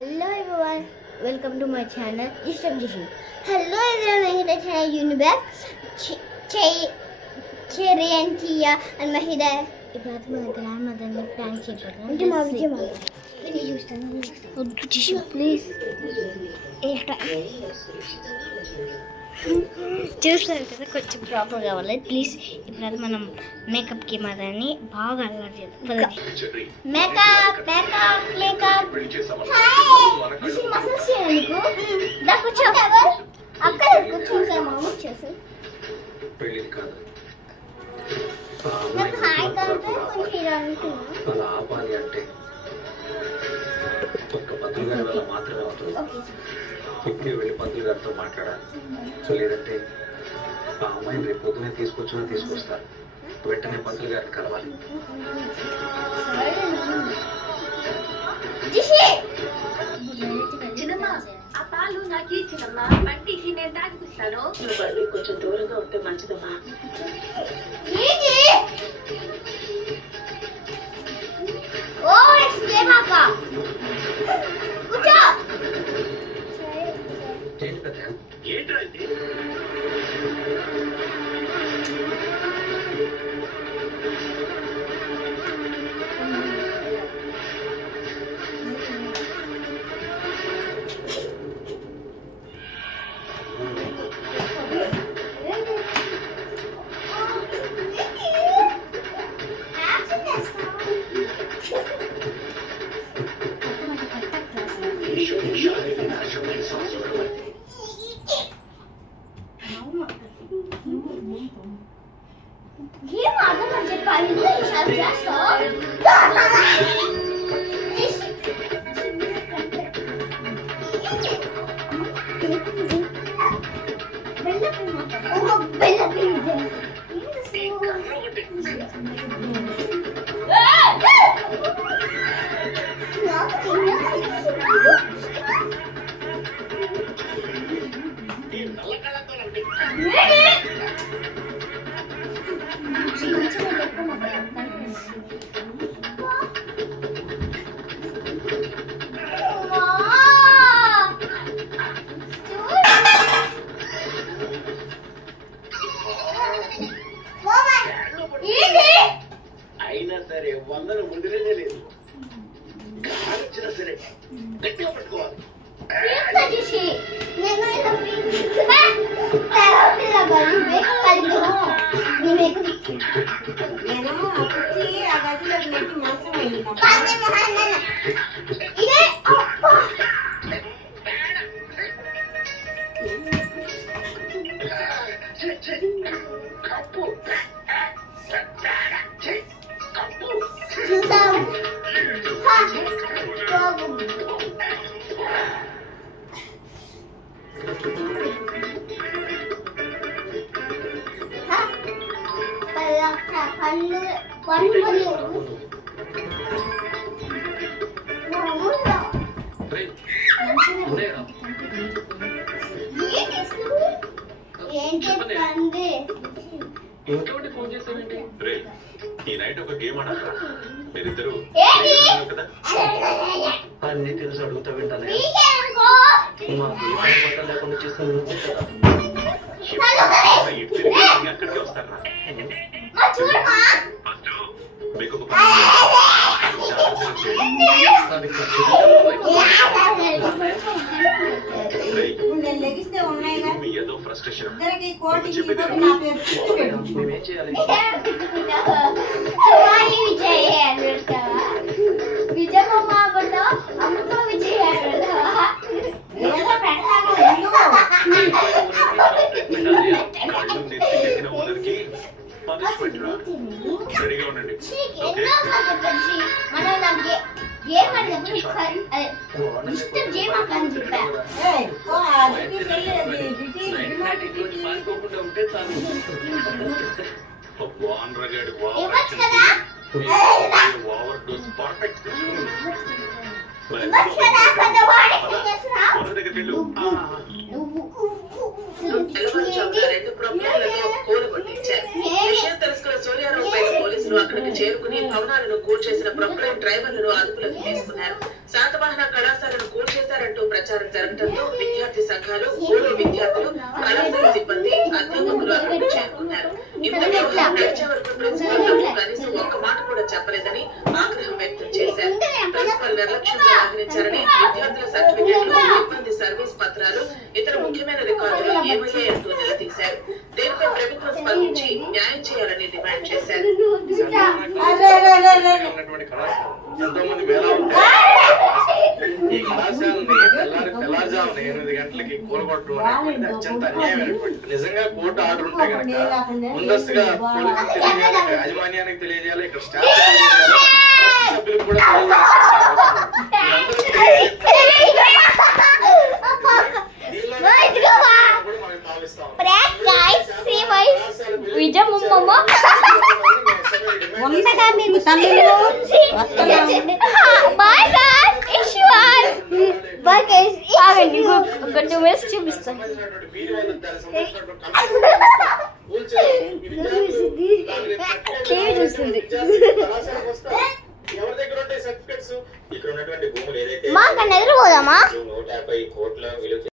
Hello everyone, welcome to my channel. Hello everyone, welcome to channel Uniback. Cherry and Tia and Mahida. If my grandmother prank please. చూస్తారు కదా కొంచెం proper కావాలి please. ఇప్పుడు మనం makeup కి మాదని బాగా అలవాటు చేద్దాం. మేకప్ మేకప్ మేకప్ మసాజ్ చేయాలి నీకు. దా కూర్చో అక్కడ కూర్చోసారి మామ వచ్చేసి నాకు హాయ్ కంటే కొంచెం ఇలా అనుకున్నా ఆపాలి అంటే ఒక్క పత్రిక వల్ల మాత్రమే అవుతుంది. ఇప్పుడే వెళ్ళి పంతులు గారితో మాట్లాడాలి. సో లేదంటే ఆ అమ్మాయిని రేపు పొద్దునే తీసుకొస్తారు. వెంటనే పంతులు గారిని కలవాలి. కొంచెం దూరంగా ఉంటే మంచిదమ్మా. అయినా సరే వందలు ముదిరేదే లేదు. వచ్చినా సరే గట్టిగా పట్టుకోవాలి. ఇంకోటి ఫోన్ చేశానండి. ఈ నైట్ ఒక గేమ్ ఆడారా మీరిద్దరు? అన్ని తెలుసు అడుగుతా వింటానే. లేకుండా చేస్తాను ఎక్కడికి వస్తారా? మీకు ఏదో ఫ్రస్ట్రేషన్ మేమేం చేయాలి? రెడీగా ఉండండి. ఉంటే చాలు. Over dose perfect. తెలుసుకున్న సోనియారావు పై పోలీసులు అక్కడికి చేరుకుని భవనాలను కూల్చేసిన ప్రొక్లైన్ డ్రైవర్లను అదుపులోకి తీసుకున్నారు. శాతవాహన కళాశాలను కూల్చి అత్యాచారం జరగడంతో విద్యార్థి సంఘాలు, పూర్వ విద్యార్థులు, కళాశాల సిబ్బంది, అధ్యాపకులు అక్కడికి చేరుకున్నారు. ఇంత వ్యవహారం నడిచే వరకు ప్రిన్సిపల్ తమకు కనీసం ఒక్క మాట కూడా చెప్పలేదని ఆగ్రహం వ్యక్తం చేశారు. ప్రిన్సిపల్ నిర్లక్ష్యంగా వ్యవహరించారని విద్యార్థుల సర్టిఫికెట్లు, సిబ్బంది సర్వీస్ పత్రాలు, ఇతర ముఖ్యమైన రికార్డులు ఏమయ్యాయంటూ నిలదీశారు. దీనిపై ప్రభుత్వం స్పందించి న్యాయం చేయాలని డిమాండ్ చేశారు. ఈ కళాశాలని తెల్లారుజామున 8 గంటలకి కూలగొట్టడం అనేది అత్యంత అన్యాయమైనటువంటి. నిజంగా కోర్టు ఆర్డర్ ఉంటే కనుక ముందస్తుగా పోలీసులకు తెలియజేయాలి, యాజమాన్యానికి తెలియజేయాలి, ఇక్కడ స్టాఫ్ తెలియజేయాలి, ట్రస్ట్ సభ్యులకు కూడా ఎవరి దగ్గర ఉంటాయి సర్టిఫికెట్స్? ఇక్కడ ఉన్నటువంటి భూములు ఏదైతే 150 కోట్ల విలువ